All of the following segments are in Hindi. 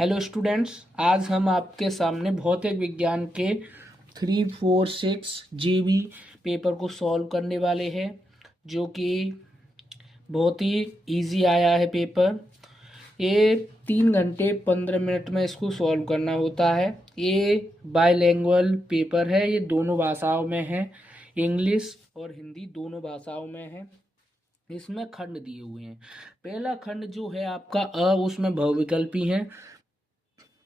हेलो स्टूडेंट्स, आज हम आपके सामने भौतिक विज्ञान के 3, 4, 6 जीबी पेपर को सॉल्व करने वाले हैं, जो कि बहुत ही इजी आया है पेपर। ये 3 घंटे 15 मिनट में इसको सॉल्व करना होता है। ये बाइलैंग्वेज पेपर है, ये दोनों भाषाओं में है, इंग्लिश और हिंदी दोनों भाषाओं में है। इसमें खंड दिए हुए हैं। पहला खंड जो है आपका उसमें बहुविकल्पी है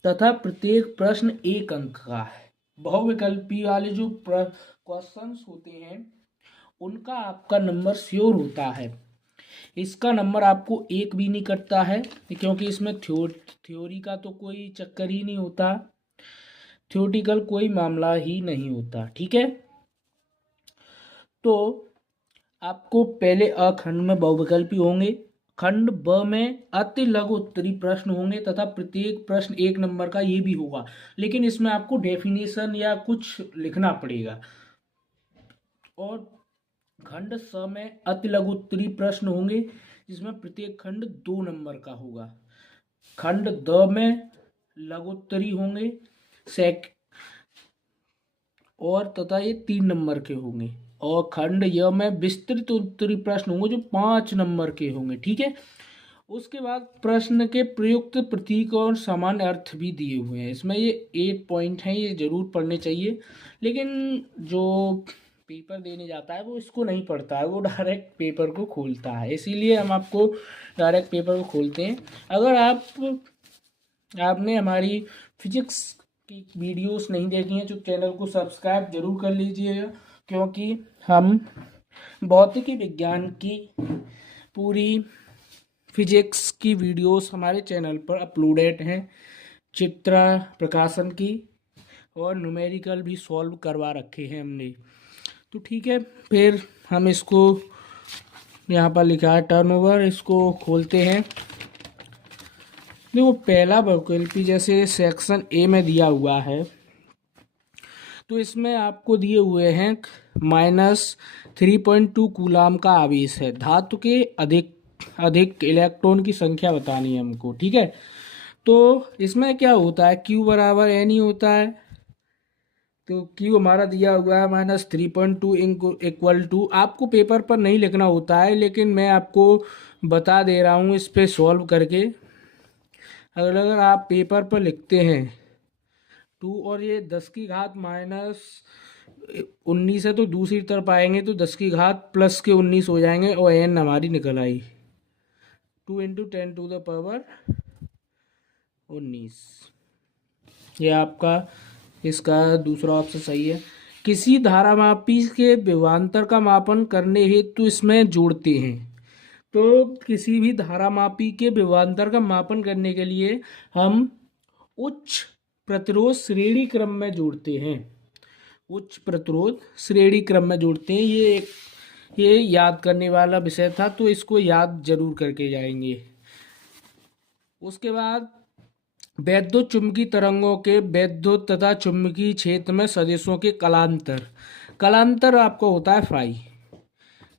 तथा प्रत्येक प्रश्न 1 अंक का है। बहुविकल्पी वाले जो क्वेश्चंस होते हैं उनका आपका नंबर श्योर होता है। इसका नंबर आपको 1 भी नहीं कटता है, क्योंकि इसमें थ्योरी का तो कोई चक्कर ही नहीं होता, थ्योरेटिकल कोई मामला ही नहीं होता। ठीक है, तो आपको पहले अ खंड में बहुविकल्पी होंगे, खंड ब में अति लघु उत्तरी प्रश्न होंगे तथा प्रत्येक प्रश्न 1 नंबर का ये भी होगा, लेकिन इसमें आपको डेफिनेशन या कुछ लिखना पड़ेगा। और खंड स में अति लघु उत्तरी प्रश्न होंगे, जिसमें प्रत्येक खंड 2 नंबर का होगा। खंड द में लघु उत्तरी होंगे और तथा ये 3 नंबर के होंगे। और खंड य में विस्तृत उत्तरी प्रश्न होंगे जो 5 नंबर के होंगे। ठीक है, उसके बाद प्रश्न के प्रयुक्त प्रतीक और सामान्य अर्थ भी दिए हुए हैं। इसमें ये 8 पॉइंट हैं, ये जरूर पढ़ने चाहिए, लेकिन जो पेपर देने जाता है वो इसको नहीं पढ़ता है, वो डायरेक्ट पेपर को खोलता है। इसीलिए हम आपको डायरेक्ट पेपर को खोलते हैं। अगर आपने हमारी फिजिक्स की वीडियोस नहीं देखी हैं तो चैनल को सब्सक्राइब जरूर कर लीजिएगा, क्योंकि हम भौतिकी विज्ञान की पूरी फिजिक्स की वीडियोस हमारे चैनल पर अपलोडेड हैं, चित्र प्रकाशन की और न्यूमेरिकल भी सॉल्व करवा रखे हैं हमने। तो ठीक है, फिर हम इसको यहाँ पर लिखा है टर्नओवर, इसको खोलते हैं। देखो, पहला बहुविकल्पी जैसे सेक्शन ए में दिया हुआ है, तो इसमें आपको दिए हुए हैं -3.2 कूलाम का आवेश है। धातु के अधिक इलेक्ट्रॉन की संख्या बतानी है हमको। ठीक है, तो इसमें क्या होता है, Q बराबर N ही होता है। तो Q हमारा दिया हुआ है -3.2 इक्वल टू, आपको पेपर पर नहीं लिखना होता है, लेकिन मैं आपको बता दे रहा हूँ इस पे सॉल्व करके। अगर आप पेपर पर लिखते हैं 2 और ये 10 की घात -19 है, तो दूसरी तरफ आएंगे तो 10 की घात +19 हो जाएंगे और n हमारी निकल आई 2 × 10⁻19। ये आपका इसका दूसरा ऑप्शन सही है। किसी धारामापी के विभवांतर का मापन करने हेतु इसमें जोड़ते हैं। तो किसी भी धारामापी के विभवांतर का मापन करने के लिए हम उच्च प्रतिरोध श्रेणी क्रम में जोड़ते हैं। उच्च प्रतिरोध श्रेणी क्रम में जोड़ते हैं। ये याद करने वाला विषय था, तो इसको याद जरूर करके जाएंगे। उसके बाद वैद्युत चुंबकीय तरंगों के वैद्युत तथा चुंबकीय क्षेत्र में सदिशों के कलांतर आपको होता है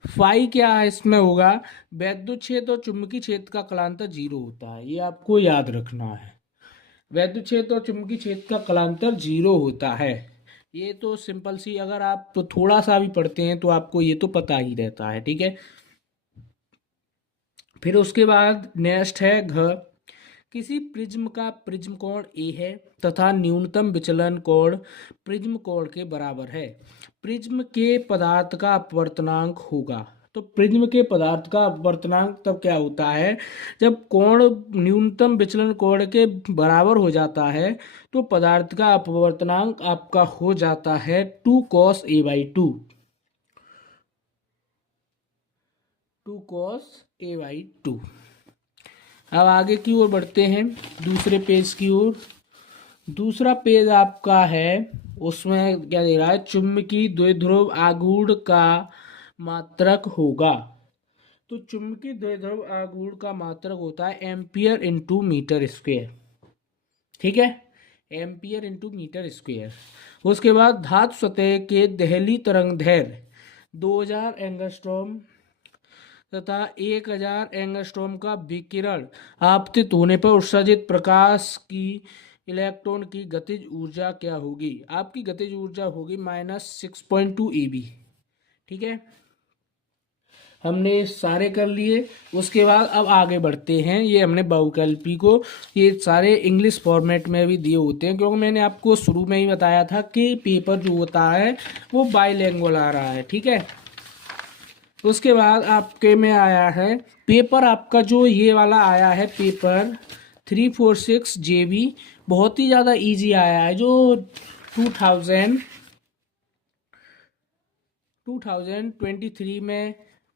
फाई क्या है, इसमें होगा वैद्युत क्षेत्र और चुंबकीय क्षेत्र का कलांतर 0 होता है। ये आपको याद रखना है, वैद्युत क्षेत्र और चुंबकीय क्षेत्र का कलांतर 0 होता है। ये तो सिंपल सी, अगर आप तो थोड़ा सा भी पढ़ते हैं तो आपको ये तो पता ही रहता है। ठीक है, फिर उसके बाद नेक्स्ट है घ। किसी प्रिज्म का प्रिज्म कोण ए है तथा न्यूनतम विचलन कोण प्रिज्म कोण के बराबर है। प्रिज्म के पदार्थ का अपवर्तनांक होगा। तो प्रिज्म के पदार्थ का अपवर्तनांक तब क्या होता है, जब कोण न्यूनतम विचलन कोण के बराबर हो जाता है, तो पदार्थ का अपवर्तनांक आपका हो जाता है 2 cos A/2। 2 cos A/2। अब आगे की ओर बढ़ते हैं, दूसरे पेज की ओर। दूसरा पेज आपका है, उसमें क्या दे रहा है, चुंबकीय द्विध्रुव आघूर्ण का मात्रक होगा। तो चुंबकीय द्विध्रुव आघूर्ण का मात्रक होता है एम्पियर इंटू मीटर स्क्वायर। ठीक है, एम्पियर इंटू मीटर स्क्वायर। उसके बाद धातु सतह के दहली तरंग दैर्घ्य 2000 एंगस्ट्रॉम तथा 1000 एंगस्ट्रॉम का विकिरण आपतित होने पर उत्सर्जित प्रकाश की इलेक्ट्रॉन की गतिज ऊर्जा क्या होगी? आपकी गतिज ऊर्जा होगी -6.2 eV। ठीक है, हमने सारे कर लिए। उसके बाद अब आगे बढ़ते हैं। ये हमने बहुकल्पी को, ये सारे इंग्लिश फॉर्मेट में भी दिए होते हैं, क्योंकि मैंने आपको शुरू में ही बताया था कि पेपर जो होता है वो बाइलैंग्वेज आ रहा है। ठीक है, उसके बाद आपके में आया है पेपर, आपका जो ये वाला आया है पेपर 346 JB, बहुत ही ज़्यादा इजी आया है। जो 2023 में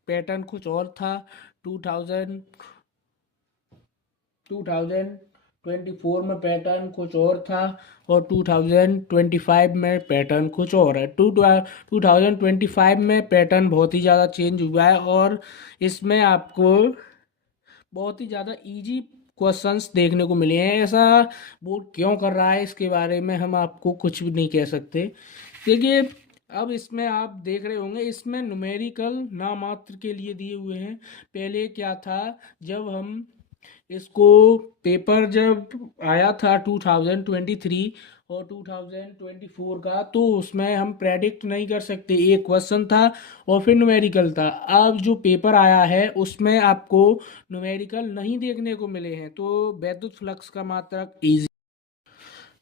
पैटर्न कुछ और था, 2024 में पैटर्न कुछ और था, और 2025 में पैटर्न कुछ और है। 2025 में पैटर्न बहुत ही ज़्यादा चेंज हुआ है, और इसमें आपको बहुत ही ज़्यादा इजी क्वेश्चंस देखने को मिले हैं। ऐसा बोर्ड क्यों कर रहा है इसके बारे में हम आपको कुछ भी नहीं कह सकते। देखिए, अब इसमें आप देख रहे होंगे, इसमें न्यूमेरिकल नामात्र के लिए दिए हुए हैं। पहले क्या था, जब हम इसको पेपर जब आया था 2023 और 2024 का, तो उसमें हम प्रेडिक्ट नहीं कर सकते। एक क्वेश्चन था और फिर न्यूमेरिकल था। अब जो पेपर आया है उसमें आपको न्यूमेरिकल नहीं देखने को मिले हैं। तो वैद्युत फ्लक्स का मात्रक इजी,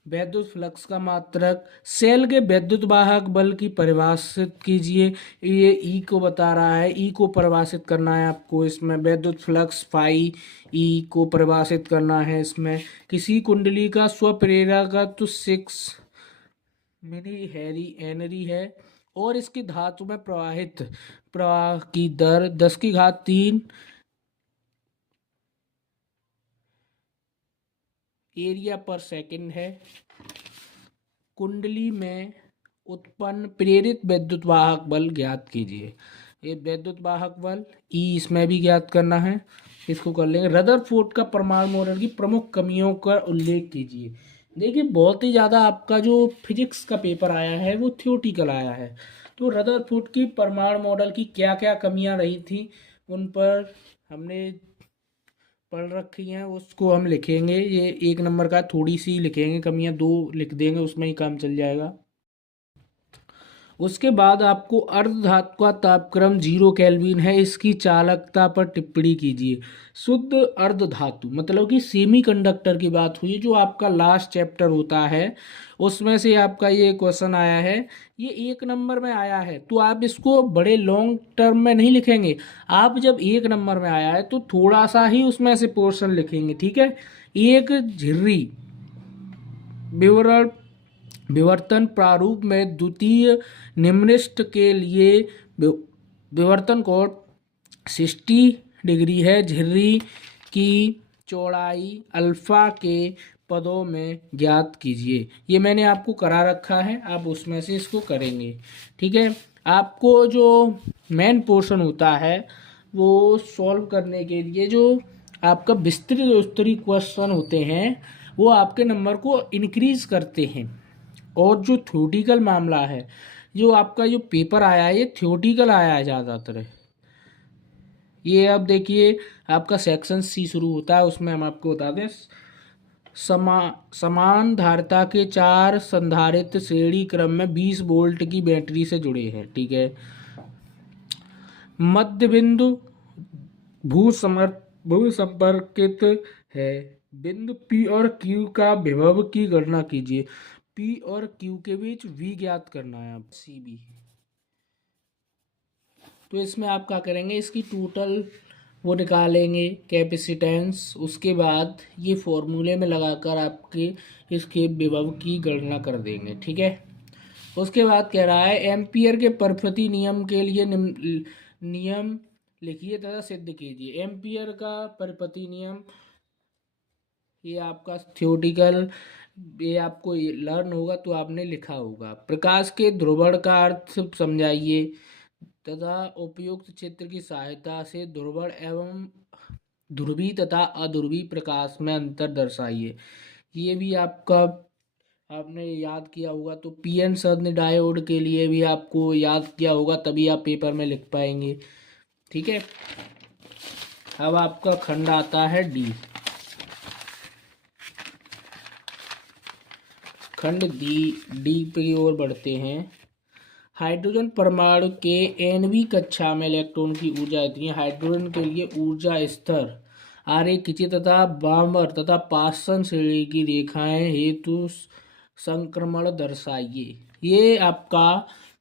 वैद्युत फ्लक्स का मात्रक, सेल के वैद्युत वाहक बल की परिभाषित कीजिए। ये ई को बता रहा है, ई को परिभाषित करना है आपको। इसमें वैद्युत फ्लक्स फाई ई को परिभाषित करना है। इसमें किसी कुंडली का स्वप्रेरकत्व 6 मिली हेनरी है, और इसकी धातु में प्रवाहित प्रवाह की दर 10⁻³ एरिया पर सेकंड है। कुंडली में उत्पन्न प्रेरित वैद्युत वाहक बल ज्ञात कीजिए। ये वैद्युत वाहक बल ई इसमें भी ज्ञात करना है, इसको कर लेंगे। रदरफोर्ड का परमाणु मॉडल की प्रमुख कमियों का उल्लेख कीजिए। देखिए, बहुत ही ज़्यादा आपका जो फिजिक्स का पेपर आया है वो थियोटिकल आया है। तो रदरफोर्ड की परमाणु मॉडल की क्या क्या कमियां रही थी उन पर हमने पढ़ रखी हैं, उसको हम लिखेंगे। ये 1 नंबर का थोड़ी सी लिखेंगे, कमियां 2 लिख देंगे, उसमें ही काम चल जाएगा। उसके बाद आपको अर्धधातु का तापक्रम 0 केल्विन है, इसकी चालकता पर टिप्पणी कीजिए। शुद्ध अर्धधातु मतलब कि सेमी कंडक्टर की बात हुई, जो आपका लास्ट चैप्टर होता है उसमें से आपका ये क्वेश्चन आया है। ये 1 नंबर में आया है, तो आप इसको बड़े लॉन्ग टर्म में नहीं लिखेंगे। आप जब 1 नंबर में आया है तो थोड़ा सा ही उसमें से पोर्शन लिखेंगे। ठीक है, एक झिर्री विवरण विवर्तन प्रारूप में द्वितीय निम्नलिखित के लिए विवर्तन कोण 60 डिग्री है। झिर्री की चौड़ाई अल्फा के पदों में ज्ञात कीजिए। ये मैंने आपको करा रखा है, आप उसमें से इसको करेंगे। ठीक है, आपको जो मेन पोर्शन होता है वो सॉल्व करने के लिए जो आपका विस्तृत उत्तरी क्वेश्चन होते हैं वो आपके नंबर को इंक्रीज करते हैं। और जो थ्योरेटिकल मामला है, जो आपका जो पेपर आया है ये थ्योरेटिकल आया है ज़्यादातर। ये अब देखिए, आपका सेक्शन सी शुरू होता है, उसमें हम आपको बता दें समान धारिता के 4 संधारित्र श्रेणी क्रम में 20 वोल्ट की बैटरी से जुड़े हैं। ठीक है, मध्य बिंदु भूसंपर्कित है। बिंदु पी और क्यू का विभव की गणना कीजिए। पी और क्यू के बीच वी ज्ञात करना है, आप सी बी। तो इसमें आप क्या करेंगे, इसकी टोटल वो निकालेंगे कैपेसिटेंस। उसके बाद ये फॉर्मूले में लगाकर आपके इसके विभव की गणना कर देंगे। ठीक है, उसके बाद कह रहा है एम्पियर के परप्रति नियम के लिए नियम लिखिए तथा सिद्ध कीजिए। एम्पियर का परप्रति नियम ये आपका थ्योरेटिकल, ये आपको लर्न होगा तो आपने लिखा होगा। प्रकाश के ध्रुवण का अर्थ समझाइए तथा उपयुक्त चित्र की सहायता से ध्रुवण एवं ध्रुवी तथा अध्रुवी प्रकाश में अंतर दर्शाइए। ये भी आपका आपने याद किया होगा। तो पीएन सद्न डायोड के लिए भी आपको याद किया होगा, तभी आप पेपर में लिख पाएंगे। ठीक है, अब आपका खंड आता है डी। खंड डी की ओर बढ़ते हैं। हाइड्रोजन परमाणु के nवीं कक्षा में इलेक्ट्रॉन की ऊर्जा इतनी है। हाइड्रोजन के लिए ऊर्जा स्तर आरेख खींचिए तथा बामर तथा पाषाण श्रेणी की रेखाएं हेतु संक्रमण दर्शाइए। ये आपका,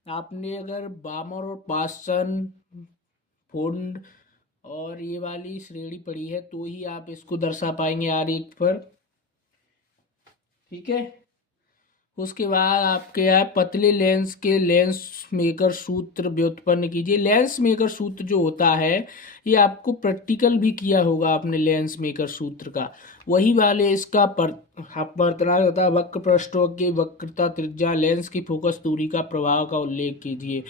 आपने अगर बामर और पाषाण फोल्ड और ये वाली श्रेणी पढ़ी है तो ही आप इसको दर्शा पाएंगे आरेख पर। ठीक है। उसके बाद आपके यहाँ पतले लेंस के लेंस मेकर सूत्र व्युत्पन्न कीजिए। लेंस मेकर सूत्र जो होता है ये आपको प्रैक्टिकल भी किया होगा आपने, लेंस मेकर सूत्र का वही वाले इसका वर्तनाक तथा वक्र पृष्ठों की वक्रता त्रिज्या लेंस की फोकस दूरी का प्रभाव का उल्लेख कीजिए।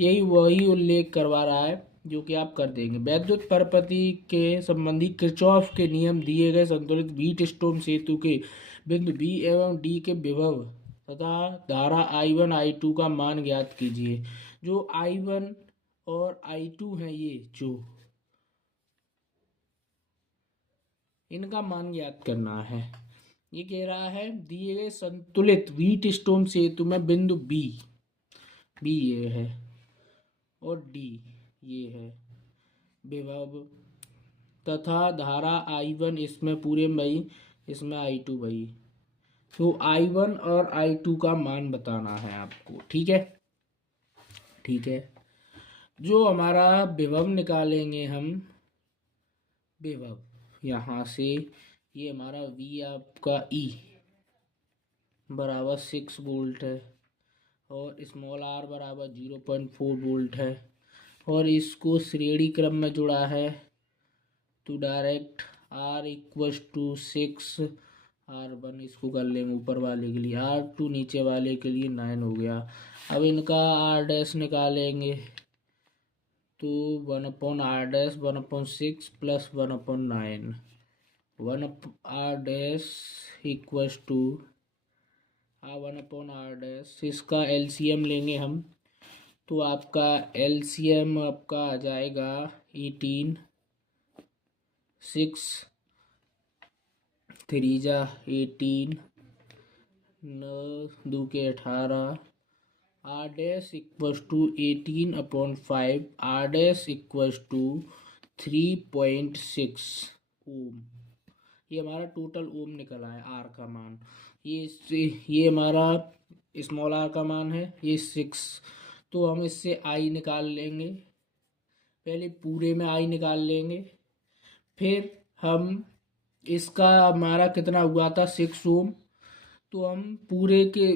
यही वही उल्लेख करवा रहा है जो कि आप कर देंगे। वैद्युत परपति के संबंधी किरचॉफ के नियम दिए गए संतुलित व्हीटस्टोन सेतु के बिंदु बी एवं डी के विभव तथा धारा I1 I2 का मान ज्ञात कीजिए। जो I1 और I2 है ये जो इनका मान ज्ञात करना है। ये कह रहा है दिए गए संतुलित व्हीटस्टोन सेतु में बिंदु बी ये है और डी ये है विभव तथा धारा I1 इसमें पूरे मई, इसमें I2 भाई। तो I1 और I2 का मान बताना है आपको। ठीक है, ठीक है। जो हमारा विभव निकालेंगे हम, विभव यहाँ से ये हमारा V आपका E बराबर 6 वोल्ट है और स्मॉल r बराबर 0.4 वोल्ट है और इसको श्रेणी क्रम में जुड़ा है तो direct r equals to 6 R1 इसको कर लेंगे ऊपर वाले के लिए, R2 नीचे वाले के लिए 9 हो गया। अब इनका R डैश निकालेंगे तो 1/R dash 1/6 plus 1/9 1R dash equals to 1/R dash. इसका LCM लेंगे हम तो आपका LCM आपका आ जाएगा 18 6 3 जा 18 9 2 के 18 R dash equals to 18/5 R dash equals to 3.6 ohm. ये हमारा टोटल ओम निकला है R का मान। ये हमारा स्मॉल r का मान है ये 6। तो हम इससे I निकाल लेंगे, पहले पूरे में I निकाल लेंगे, फिर हम इसका हमारा कितना हुआ था 6 ओम। तो हम पूरे के,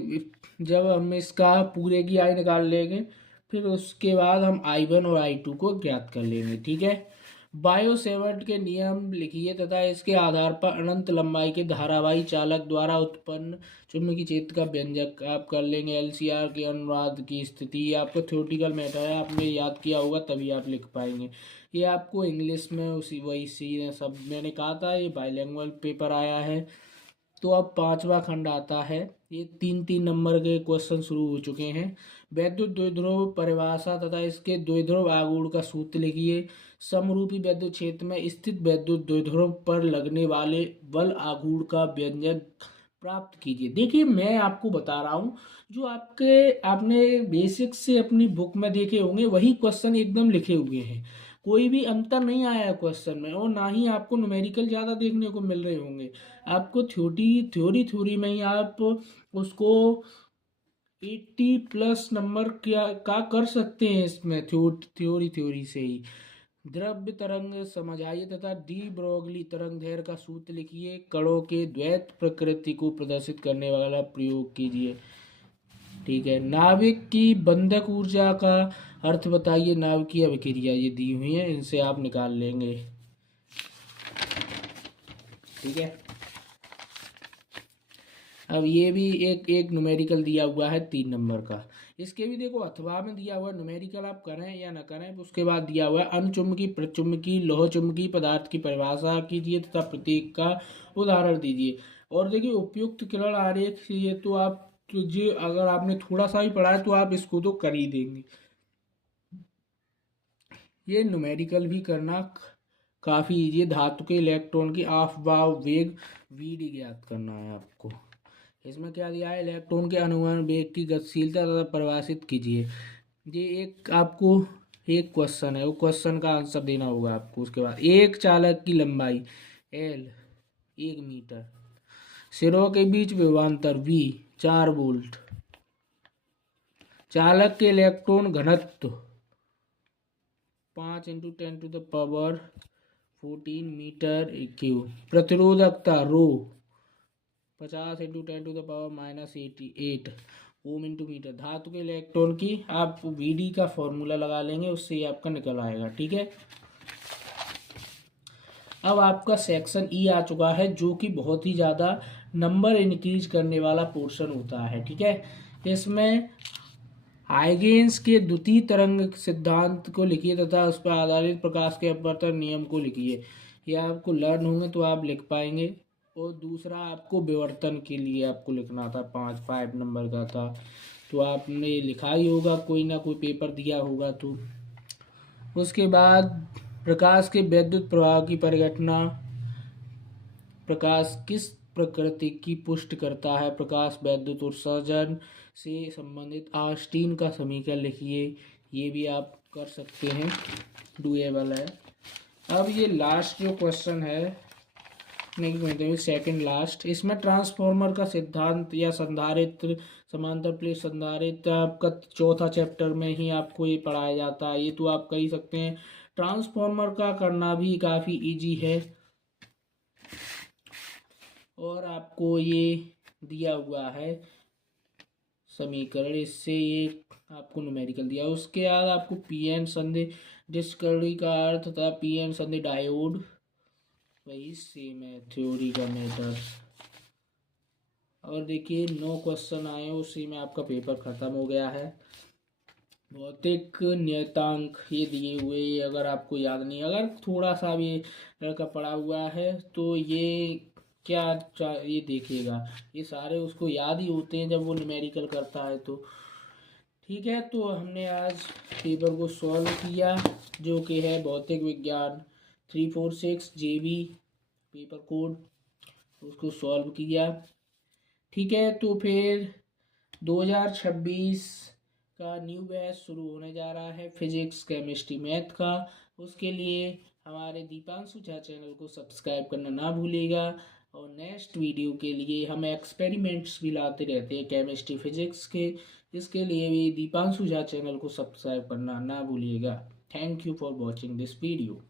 जब हम इसका पूरे की I निकाल लेंगे फिर उसके बाद हम I1 और I2 को ज्ञात कर लेंगे। ठीक है। बायो-सेवर्ट के नियम लिखिए तथा इसके आधार पर अनंत लंबाई के धारावाही चालक द्वारा उत्पन्न चुंबकीय क्षेत्र का व्यंजक आप कर लेंगे। LCR के अनुनाद की स्थिति आपको थ्योरेटिकल मैटर है, आपने याद किया होगा तभी आप लिख पाएंगे। ये आपको इंग्लिश में उसी वही सी सब मैंने कहा था, ये बाइलिंगुअल पेपर आया है। तो अब 5वां खंड आता है। ये 3-3 नंबर के क्वेश्चन शुरू हो चुके हैं। वैद्युत द्विध्रुव परिभाषा तथा इसके द्विध्रुव आघूर्ण का सूत्र लिखिए। समरूपी वैद्युत क्षेत्र में स्थित वैद्युत द्विध्रुव पर लगने वाले बल आघूर्ण का व्यंजक प्राप्त कीजिए। देखिए मैं आपको बता रहा हूँ जो आपने बेसिक से अपनी बुक में देखे होंगे वही क्वेश्चन एकदम लिखे हुए हैं, कोई भी अंतर नहीं आया है क्वेश्चन में और ना ही आपको न्यूमेरिकल ज़्यादा देखने को मिल रहे होंगे। आपको थ्योरी में ही आप उसको 80+ नंबर का कर सकते हैं इसमें थ्योरी से ही। द्रव्य तरंग समझाइए तथा डी ब्रोगली तरंग दैर्घ्य का सूत्र लिखिए। कणों के द्वैत प्रकृति को प्रदर्शित करने वाला प्रयोग कीजिए। ठीक है। नाभिक की बंधक ऊर्जा का अर्थ बताइए। नाभिकीय अभिक्रिया ये दी हुई है, इनसे आप निकाल लेंगे। ठीक है। अब ये भी एक न्यूमेरिकल दिया हुआ है 3 नंबर का। इसके भी देखो अथवा में दिया हुआ न्यूमेरिकल आप करें या ना करें। उसके बाद दिया हुआ है अनुचुंबकीय प्रचुंबकीय लौह चुंबकीय पदार्थ की परिभाषा कीजिए तथा प्रत्येक का उदाहरण दीजिए। और देखिए उपयुक्त किरण आरेख ये तो आप तुझे अगर आपने थोड़ा सा भी पढ़ा है तो आप इसको तो कर ही देंगे। ये न्यूमेरिकल भी करना काफ़ी ईजी है। धातु के इलेक्ट्रॉन की अफबाव वेग वीडी ज्ञात करना है आपको। इसमें क्या दिया है, इलेक्ट्रॉन के अनुमान वेग की गतिशीलता तथा परिभाषित कीजिए। ये एक आपको एक क्वेश्चन है, वो क्वेश्चन का आंसर देना होगा आपको। उसके बाद एक चालक की लंबाई L 1 मीटर, सिरों के बीच विभवांतर V 4 वोल्ट, चालक के इलेक्ट्रॉन घनत्व 5 × 10⁻14 मीटर क्यूब, प्रतिरोधकता रो 50 × 10⁻−88 ओम इंटू मीटर। धातु के इलेक्ट्रॉन की आप वीडी का फॉर्मूला लगा लेंगे, उससे ही आपका निकल आएगा। ठीक है, अब आपका सेक्शन ई आ चुका है, जो कि बहुत ही ज़्यादा नंबर इंक्रीज करने वाला पोर्शन होता है। ठीक है, इसमें हाइगेंस के द्वितीय तरंग सिद्धांत को लिखिए तथा उस पर आधारित प्रकाश के अपवर्तन नियम को लिखिए। यह आपको लर्न होंगे तो आप लिख पाएंगे। और दूसरा आपको विवर्तन के लिए आपको लिखना था, 5 नंबर का था, तो आपने लिखा ही होगा, कोई ना कोई पेपर दिया होगा तो। उसके बाद प्रकाश के विद्युत प्रवाह की परिघटना, प्रकाश किस प्रकृति की पुष्टि करता है, प्रकाश विद्युत उत्सर्जन से संबंधित आस्टीन का समीकरण लिखिए। ये भी आप कर सकते हैं, डूएबल है। अब ये लास्ट जो क्वेश्चन है, नहीं सेकंड लास्ट, इसमें ट्रांसफॉर्मर का सिद्धांत या संधारित्र, समांतर प्लेट संधारित्र आपका चौथा चैप्टर में ही आपको ये पढ़ाया जाता है। ये तो आप कर ही सकते हैं। ट्रांसफॉर्मर का करना भी काफ़ी इजी है, और आपको ये दिया हुआ है समीकरण, इससे ये आपको न्यूमेरिकल दिया। उसके बाद आपको पीएन संधि डिस्कवरी का अर्थ था, पीएन संधि डायोड, वही सेम है थ्योरी का मैटर। और देखिए 9 क्वेश्चन आए, उसी में आपका पेपर खत्म हो गया है। भौतिक नियतांक ये दिए हुए, अगर आपको याद नहीं, अगर थोड़ा सा भी लड़का पढ़ा हुआ है तो ये क्या ये देखिएगा, ये सारे उसको याद ही होते हैं जब वो न्यूमेरिकल करता है तो। ठीक है, तो हमने आज पेपर को सॉल्व किया, जो कि है भौतिक विज्ञान 346 JB पेपर कोड, उसको सॉल्व किया। ठीक है, तो फिर 2026 का न्यू बैच शुरू होने जा रहा है फिजिक्स केमिस्ट्री मैथ का। उसके लिए हमारे दीपांशु झा चैनल को सब्सक्राइब करना ना भूलिएगा। और नेक्स्ट वीडियो के लिए हम एक्सपेरिमेंट्स भी लाते रहते हैं केमिस्ट्री फिजिक्स के, इसके लिए भी दीपांशु झा चैनल को सब्सक्राइब करना ना भूलिएगा। Thank you for watching this video.